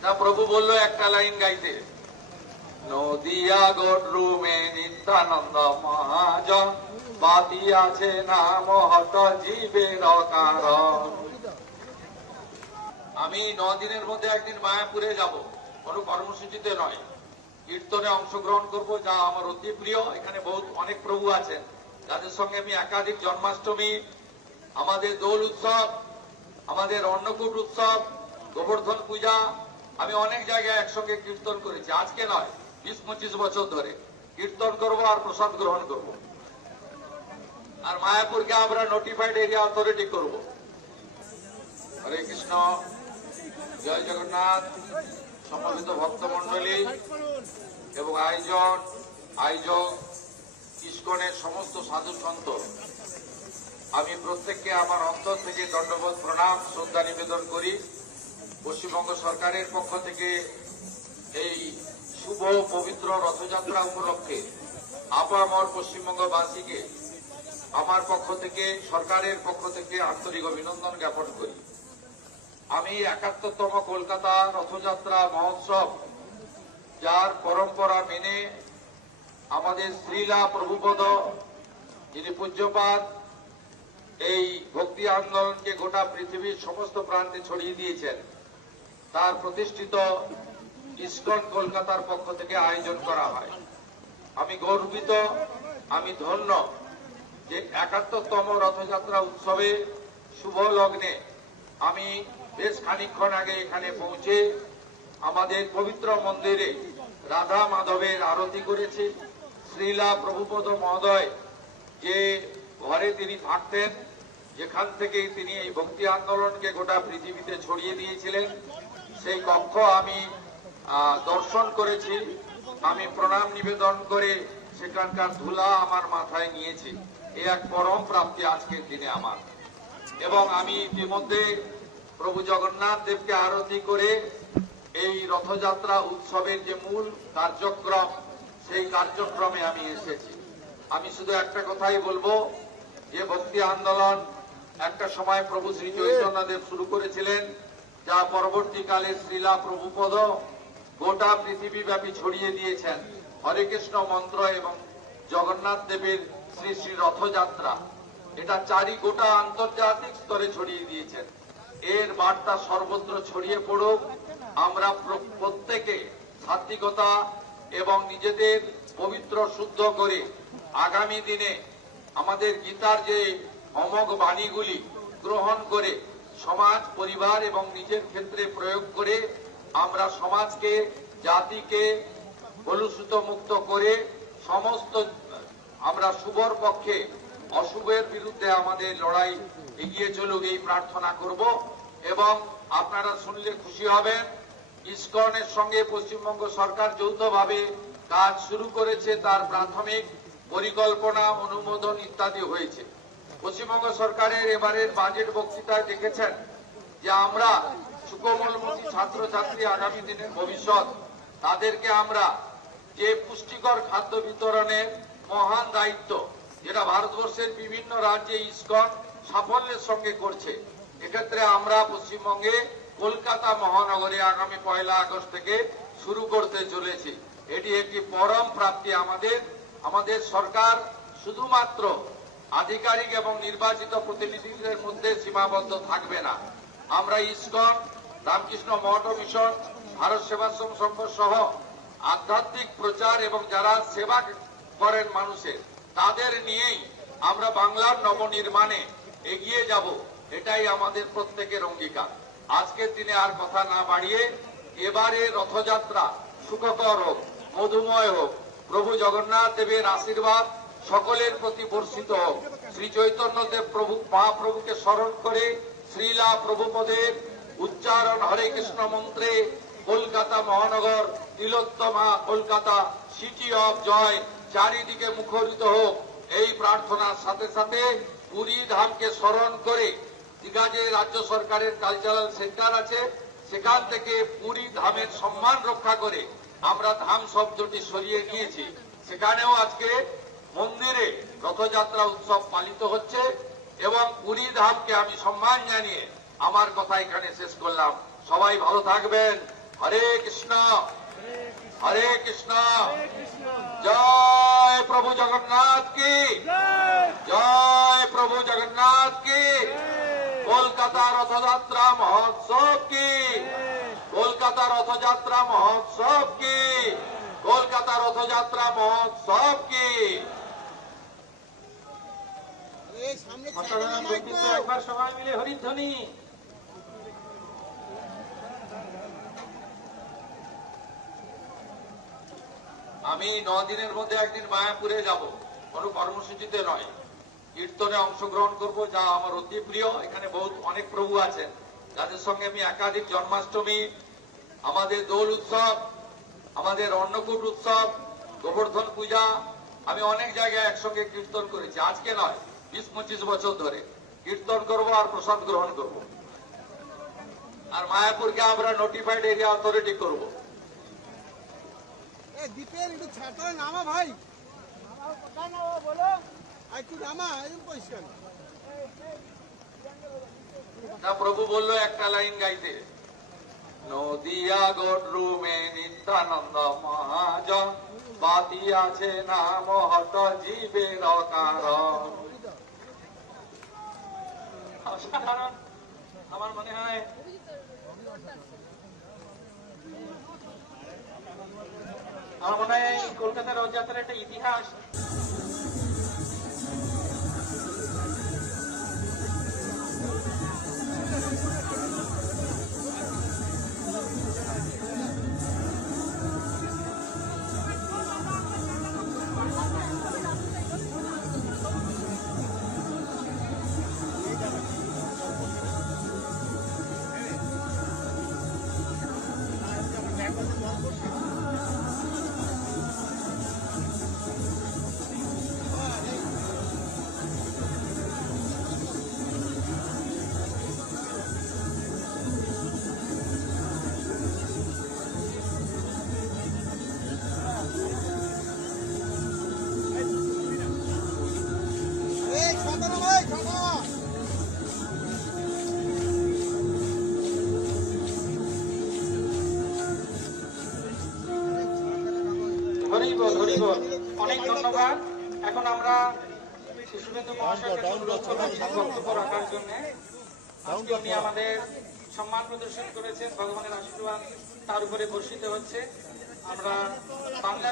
তা প্রভু বললো একটা লাইন গাইতে, নদিয়া গডরুমে নিত্যানন্দ মহাজন বাতিয়াছে না মহত জীবের কারণ। আমি 9 দিনের মধ্যে একদিন মায়াপুরে যাব, কোনো কর্মসূচিতে নয়, কীর্তনে অংশগ্রহণ করব, যা আমার অতি প্রিয়। এখানে অনেক প্রভু আছেন যাদের সঙ্গে আমি একাধিক জন্মাষ্টমী, আমাদের দোল উৎসব, আমাদের অন্নকূট উৎসব, গোবর্ধন পূজা, আমি অনেক জায়গায় একসঙ্গে কীর্তন করেছি। আজকে নয়, 20-25 বছর ধরে কীর্তন করব আর প্রসাদ গ্রহণ করব। আর মায়াপুরকে আমরা নোটিফাইড এরিয়া অথরিটি করব। হরে কৃষ্ণ, জয় জগন্নাথ। সমবেত ভক্তমন্ডলী এবং আয়োজক ইস্কনের সমস্ত সাধু সন্ত, আমি প্রত্যেককে আমার অন্তর থেকে দণ্ডবোধ প্রণাম শ্রদ্ধা নিবেদন করি। পশ্চিমবঙ্গ সরকারের পক্ষ থেকে এই শুভ পবিত্র রথযাত্রা উপলক্ষে আপামর পশ্চিমবঙ্গবাসীকে আমার পক্ষ থেকে, সরকারের পক্ষ থেকে আন্তরিক অভিনন্দন জ্ঞাপন করি। আমি 71তম কলকাতা রথযাত্রা মহোৎসব, যার পরম্পরা মেনে আমাদের শ্রীলা প্রভুপদ, যিনি পূজ্যপাদ, এই ভক্তি আন্দোলনকে গোটা পৃথিবীর সমস্ত প্রান্তে ছড়িয়ে দিয়েছেন, তার প্রতিষ্ঠিত ইস্কন কলকাতার পক্ষ থেকে আয়োজন করা হয়। আমি গর্বিত, আমি ধন্য যে 71তম রথযাত্রা উৎসবে শুভ লগ্নে আমি বেশ খানিকক্ষণ আগে এখানে পৌঁছে আমাদের পবিত্র মন্দিরে রাধা মাধবের আরতি করেছি। শ্রীলা প্রভুপদ মহোদয় যে ঘরে তিনি থাকতেন, যেখান থেকে তিনি এই ভক্তি আন্দোলনকে গোটা পৃথিবীতে ছড়িয়ে দিয়েছিলেন, সেই কক্ষ আমি দর্শন করেছি। আমি প্রণাম নিবেদন করে সেখানকার ধুলা আমার মাথায় নিয়েছি। এ এক পরম প্রাপ্তি আজকের দিনে আমার। এবং আমি ইতিমধ্যে প্রভু জগন্নাথ দেবকে আরতি করে এই রথযাত্রা উৎসবের যে মূল কার্যক্রম, সেই কার্যক্রমে আমি এসেছি। আমি শুধু একটা কথাই বলবো, যে ভক্তি আন্দোলন একটা সময় প্রভু শ্রী চৈতন্যদেব শুরু করেছিলেন, যা পরবর্তীকালে শ্রীলা প্রভুপদ গোটা পৃথিবীব্যাপী ছড়িয়ে দিয়েছেন। হরে কৃষ্ণ মন্ত্র এবং জগন্নাথ দেবের শ্রী শ্রী রথযাত্রা, এটা গোটা আন্তর্জাতিক স্তরে ছড়িয়ে দিয়েছেন। এর বার্তা সর্বত্র ছড়িয়ে পড়ুক। আমরা প্রত্যেকে সাত্বিকতা এবং নিজেদের পবিত্র শুদ্ধ করে আগামী দিনে আমাদের গীতার যে অমোঘ বাণীগুলি গ্রহণ করে সমাজ, পরিবার এবং নিজের ক্ষেত্রে প্রয়োগ করে আমরা সমাজকে, জাতিকে কলুষিত মুক্ত করে সমস্ত আমরা শুভর পক্ষে, অশুভের বিরুদ্ধে আমাদের লড়াই এগিয়ে চলুক, এই প্রার্থনা করব। এবং আপনারা শুনলে খুশি হবেন, ইসকনের সঙ্গে পশ্চিমবঙ্গ সরকার যৌথভাবে কাজ শুরু করেছে। তার প্রাথমিক পরিকল্পনা, অনুমোদন ইত্যাদি হয়েছে। পশ্চিমবঙ্গ সরকারের এবারের বাজেট বক্তৃতায় দেখেছেন যে আমরা সুকোমলমতি ছাত্রছাত্রী, আগামী দিনের ভবিষ্যৎ, তাদেরকে আমরা যে পুষ্টিকর খাদ্য বিতরণের মহান দায়িত্ব, যেটা ভারতবর্ষের বিভিন্ন রাজ্যে ইসকন সাফল্যের সঙ্গে করছে, এক্ষেত্রে আমরা পশ্চিমবঙ্গে কলকাতা মহানগরে আগামী 1 আগস্ট থেকে শুরু করতে চলেছি। এটি একটি পরম প্রাপ্তি আমাদের। আমাদের সরকার শুধুমাত্র আধিকারিক এবং নির্বাচিত প্রতিনিধিদের মধ্যে সীমাবদ্ধ থাকবে না। আমরা ইসকন, রামকৃষ্ণ মঠ মিশন, ভারত সেবাশ্রম সংঘ সহ আধ্যাত্মিক প্রচার এবং যারা সেবা করেন মানুষের, তাদের নিয়েই আমরা বাংলার নবনির্মাণে এগিয়ে যাব। এটাই আমাদের প্রত্যেকের অঙ্গীকার। আজকের দিনে আর কথা না বাড়িয়ে, এবারে রথযাত্রা সুখকর হোক, মধুময় হোক। প্রভু জগন্নাথ দেবের আশীর্বাদ সকলের প্রতি বর্ষিত হোক। শ্রী চৈতন্যদেব মহাপ্রভুকে স্মরণ করে শ্রীলা প্রভুপদের উচ্চারণ হরে কৃষ্ণ মন্ত্রে কলকাতা মহানগর, তিলোত্তমা কলকাতা, সিটি অফ জয় চারিদিকে মুখরিত হোক। এই প্রার্থনার সাথে সাথে পুরী ধামকে স্মরণ করে, দীঘাতে রাজ্য সরকারের কালচারাল সেন্টার আছে, সেখান থেকে পুরী ধামের সম্মান রক্ষা করে আমরা ধাম শব্দটি সরিয়ে নিয়েছি। সেখানেও আজকে মন্দিরে রথযাত্রা উৎসব পালিত হচ্ছে এবং পুরী ধামকে আমি সম্মান জানিয়ে আমার কথা এখানে শেষ করলাম। সবাই ভালো থাকবেন। हरे कृष्णा जय प्रभु जगन्नाथ की जय प्रभु जगन्नाथ की कोलकाता रथयात्रा महोत्सव की कोलकाता रथयात्रा महोत्सव की कोलकाता रथयात्रा महोत्सव की एक बार सबाई मिले हरिध्वनि। আমি 9 দিনের মধ্যে একদিন মায়াপুরে যাব, কোনো কর্মসূচিতে নয়, কীর্তনে অংশগ্রহণ করব, যা আমার অতি প্রিয়। এখানে অনেক প্রভু আছেন যাদের সঙ্গে আমি একাধিক জন্মাষ্টমী, আমাদের দোল উৎসব, আমাদের অন্নকূট উৎসব, গোবর্ধন পূজা, আমি অনেক জায়গায় একসঙ্গে কীর্তন করেছি। আজকে নয়, 20-25 বছর ধরে কীর্তন করব আর প্রসাদ গ্রহণ করব। আর মায়াপুরকে আমরা নোটিফাইড এরিয়া অথরিটি করব। দীপের একটু ছাড়তে নামা ভাই, কোথায় নামা বলো, একটু নামা এরকম পরিষ্কার না। প্রভু বললো একটা লাইন গাইতে, নদিয়া গডরুমে নিত্যানন্দ মহাজন বাতি আছে নাম হত জীবের কারণ। অসাধারণ। আমার মনে হয় কলকাতার রথযাত্রার একটা ইতিহাস। অনেক ধন্যবাদ। এখন আমরা শুভেন্দু মহাশয়কে অনুরোধ করব বক্তব্য রাখার জন্য। আজকে উনি আমাদের সম্মান প্রদর্শন করেছেন, ভগবানের আশীর্বাদ তার উপরে বর্ষিত হচ্ছে। আমরা বাংলা